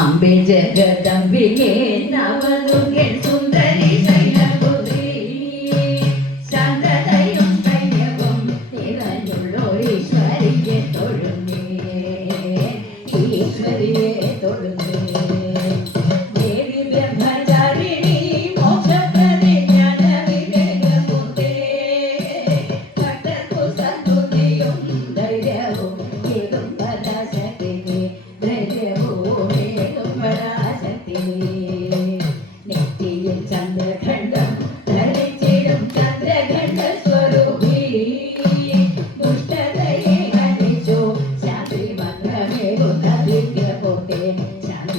അമ്പെ ജഗദംബികെ നവദുർഗെ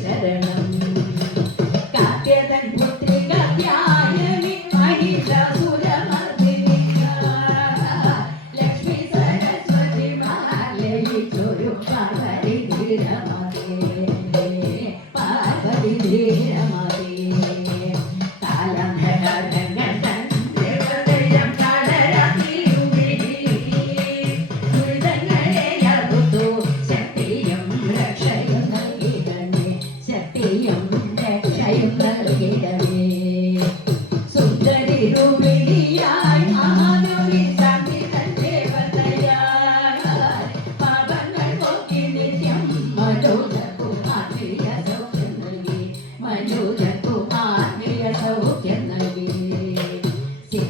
ശരണം കാത്യതൻ പുത്രിക ധ്യായമി മഹിഷ സുരമർദ്ദിനിക ലക്ഷ്മി സരസ്വതി മഹാലയിച്ചൊരു കാര്യം